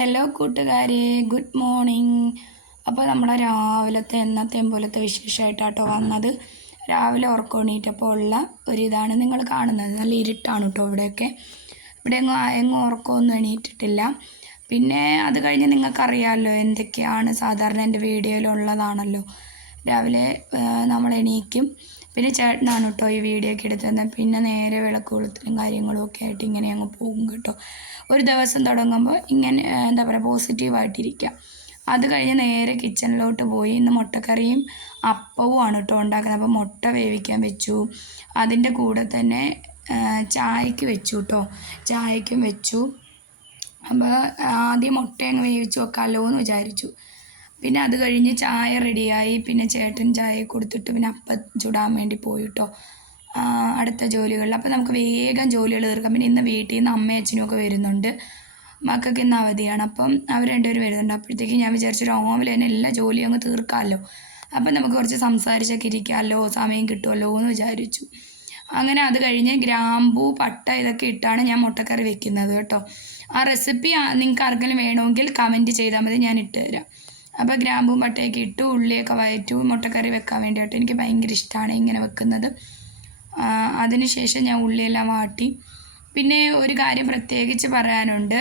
Hello കൂട്ടുകാരെ. Good morning അപ്പോൾ നമ്മളെ രാവിലത്തെ എന്നത്തെയും പോലത്തെ വിശേഷമായിട്ടാട്ടോ വന്നത്. രാവിലെ ഉറക്കമണിയിട്ടപ്പോൾ ഉള്ള ഒരിതാണ് നിങ്ങൾ കാണുന്നത്. നല്ല ഇരുട്ടാണ് കേട്ടോ ഇവിടെയൊക്കെ. ഇവിടെ എങ്ങും എങ്ങും ഉറക്കമൊന്നും എണീറ്റിട്ടില്ല. പിന്നെ അത് കഴിഞ്ഞ് നിങ്ങൾക്കറിയാമല്ലോ എന്തൊക്കെയാണ് സാധാരണ എന്റെ വീഡിയോയിലുള്ളതാണല്ലോ. രാവിലെ നമ്മൾ എണീക്കും. പിന്നെ ചേട്ടനാണ് കേട്ടോ ഈ വീഡിയോ ഒക്കെ എടുത്തത് പിന്നെ നേരെ വിളക്ക് കൊളുത്തലും കാര്യങ്ങളും ഒക്കെ ആയിട്ട് ഇങ്ങനെ അങ്ങ് പോകും കേട്ടോ. ഒരു ദിവസം തുടങ്ങുമ്പോൾ ഇങ്ങനെ എന്താ പറയുക പോസിറ്റീവായിട്ടിരിക്കുക അത് കഴിഞ്ഞ് നേരെ കിച്ചണിലോട്ട് പോയി ഇന്ന് മുട്ടക്കറിയും അപ്പവും ആണ് കേട്ടോ ഉണ്ടാക്കുന്നത്. അപ്പോൾ മുട്ട വേവിക്കാൻ വെച്ചു. അതിന്റെ കൂടെ തന്നെ ചായക്ക് വെച്ചു കേട്ടോ. ചായക്കും വെച്ചു. അപ്പോൾ ആദ്യം മുട്ട അങ്ങ് വേവിച്ച് വെക്കാമല്ലോ എന്ന് വിചാരിച്ചു. പിന്നെ അത് കഴിഞ്ഞ് ചായ റെഡിയായി പിന്നെ ചേട്ടൻ ചായ കൊടുത്തിട്ട് പിന്നെ അപ്പം ചുടാൻ വേണ്ടി പോയിട്ടോ. അടുത്ത ജോലികളിൽ. അപ്പോൾ നമുക്ക് വേഗം ജോലികൾ തീർക്കാം. പിന്നെ ഇന്ന് വീട്ടിൽ നിന്ന് അമ്മയും അച്ഛനും ഒക്കെ വരുന്നുണ്ട്. മക്കൾക്ക് ഇന്ന് അവധിയാണ്. അപ്പം അവർ രണ്ടുപേരും വരുന്നുണ്ട്. അപ്പോഴത്തേക്ക് ഞാൻ വിചാരിച്ചു രാവിലെ തന്നെ എല്ലാ ജോലിയും അങ്ങ് തീർക്കാമല്ലോ. അപ്പം നമുക്ക് കുറച്ച് സംസാരിച്ചൊക്കെ ഇരിക്കാമല്ലോ. സമയം കിട്ടുമല്ലോ എന്ന് വിചാരിച്ചു. അങ്ങനെ അത് കഴിഞ്ഞ് ഗ്രാമ്പൂ പട്ട ഇതൊക്കെ ഇട്ടാണ് ഞാൻ മുട്ടക്കറി വെക്കുന്നത് കേട്ടോ. ആ റെസിപ്പി നിങ്ങൾക്ക് ആർക്കെങ്കിലും വേണമെങ്കിൽ കമന്റ് ചെയ്താൽ മതി. ഞാൻ ഇട്ട് തരാം. അപ്പോൾ ഗ്രാമ്പും പട്ടയൊക്കെ ഇട്ടു ഉള്ളിയൊക്കെ വയറ്റു മുട്ടക്കറി വെക്കാൻ വേണ്ടിയിട്ട് എനിക്ക് ഭയങ്കര ഇഷ്ടമാണ് ഇങ്ങനെ വെക്കുന്നത്. അതിനുശേഷം ഞാൻ ഉള്ളിയെല്ലാം വാട്ടി. പിന്നെ ഒരു കാര്യം പ്രത്യേകിച്ച് പറയാനുണ്ട്.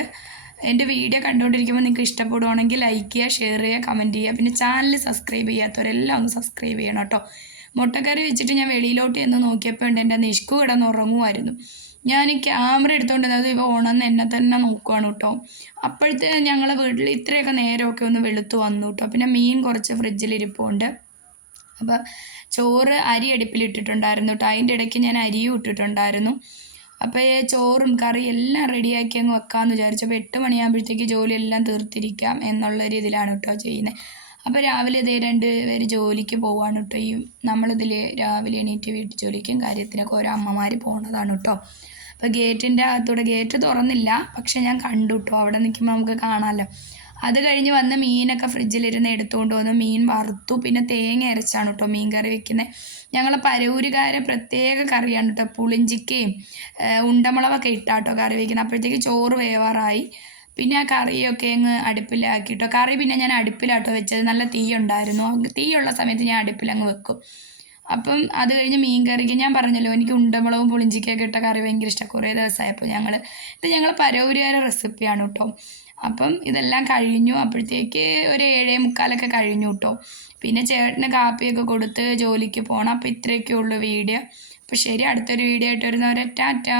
എന്റെ വീഡിയോ കണ്ടുകൊണ്ടിരിക്കുമ്പോൾ നിങ്ങൾക്ക് ഇഷ്ടപ്പെടുവാണെങ്കിൽ ലൈക്ക് ചെയ്യുക ഷെയർ ചെയ്യുക കമന്റ് ചെയ്യുക. പിന്നെ ചാനൽ സബ്സ്ക്രൈബ് ചെയ്യാത്തവരെല്ലാം ഒന്ന് സബ്സ്ക്രൈബ് ചെയ്യണം കേട്ടോ. മുട്ടക്കറി വെച്ചിട്ട് ഞാൻ വെളിയിലോട്ട് എന്ന് നോക്കിയപ്പോൾ ഉണ്ട് എന്റെ നിഷ്കു കിടന്ന് ഉറങ്ങുമായിരുന്നു ഞാൻ ക്യാമറ എടുത്തുകൊണ്ടിരുന്നത് ഇവ ഉണന്ന് എന്നെ തന്നെ നോക്കുവാണ് കേട്ടോ. അപ്പോഴത്തെ ഞങ്ങളെ വീട്ടിൽ ഇത്രയൊക്കെ നേരമൊക്കെ ഒന്ന് വെളുത്ത് വന്നു കേട്ടോ. പിന്നെ മീൻ കുറച്ച് ഫ്രിഡ്ജിലിരിപ്പുണ്ട് അപ്പോൾ ചോറ് അരി അടുപ്പിലിട്ടിട്ടുണ്ടായിരുന്നു കേട്ടോ. അതിന്റെ ഇടയ്ക്ക് ഞാൻ അരിയും ഇട്ടിട്ടുണ്ടായിരുന്നു. അപ്പോൾ ചോറും കറി എല്ലാം റെഡിയാക്കി അങ്ങ് വെക്കാമെന്ന് വിചാരിച്ചു. അപ്പോൾ എട്ട് മണിയാകുമ്പോഴത്തേക്ക് ജോലിയെല്ലാം തീർത്തിരിക്കാം എന്നുള്ള രീതിയിലാണ് കേട്ടോ ചെയ്യുന്നത്. അപ്പോൾ രാവിലെ ഇതേ രണ്ട് പേര് ജോലിക്ക് പോവാണ് കേട്ടോ ഈ നമ്മളിതിൽ രാവിലെ എണീറ്റ് വീട്ടിൽ ജോലിക്കും കാര്യത്തിനൊക്കെ ഓരോ അമ്മമാർ പോകുന്നതാണ് കേട്ടോ അപ്പോൾ ഗേറ്റിന്റെ അകത്തൂടെ ഗേറ്റ് തുറന്നില്ല. പക്ഷെ ഞാൻ കണ്ടു കേട്ടോ അവിടെ നിൽക്കുമ്പോൾ നമുക്ക് കാണാമല്ലോ അത് കഴിഞ്ഞ് വന്ന് മീനൊക്കെ ഫ്രിഡ്ജിലിരുന്ന് എടുത്തുകൊണ്ട് വന്നു. മീൻ വറുത്തു. പിന്നെ തേങ്ങ അരച്ചാണ് കേട്ടോ മീൻ കറി വെക്കുന്നത് ഞങ്ങൾ പരൂരുകാരെ പ്രത്യേക കറിയാണ് കേട്ടോ പുളിഞ്ചിക്കയും ഉണ്ടമുളകൊക്കെ ഇട്ടാട്ടോ കറി വെക്കുന്നത് അപ്പോഴത്തേക്ക് ചോറ് വേവാറായി. പിന്നെ ആ കറിയൊക്കെ അങ്ങ് അടുപ്പിലാക്കിയിട്ടോ. കറി പിന്നെ ഞാൻ അടുപ്പിലാട്ടോ വെച്ചത്. നല്ല തീ ഉണ്ടായിരുന്നു തീയുള്ള സമയത്ത് ഞാൻ അടുപ്പിലങ്ങ് വെക്കും. അപ്പം അത് കഴിഞ്ഞ് മീൻ കറിക്ക് ഞാൻ പറഞ്ഞല്ലോ എനിക്ക് ഉണ്ടമുളകും പുളിഞ്ചിക്കൊക്കെ ഇട്ട കറി ഭയങ്കര ഇഷ്ടമാണ് കുറേ ദിവസമായപ്പോൾ ഞങ്ങൾ ഇത് ഞങ്ങൾ പരവൂരുകാരെ റെസിപ്പിയാണ് കേട്ടോ. അപ്പം ഇതെല്ലാം കഴിഞ്ഞു. അപ്പോഴത്തേക്ക് ഒരു ഏഴേ മുക്കാലൊക്കെ കഴിഞ്ഞു കേട്ടോ. പിന്നെ ചേട്ടന് കാപ്പിയൊക്കെ കൊടുത്ത് ജോലിക്ക് പോകണം അപ്പോൾ ഇത്രയൊക്കെ ഉള്ളൂ വീഡിയോ. അപ്പോൾ ശരി അടുത്തൊരു വീഡിയോ ആയിട്ട് വരുന്നവരെ ടാറ്റാ.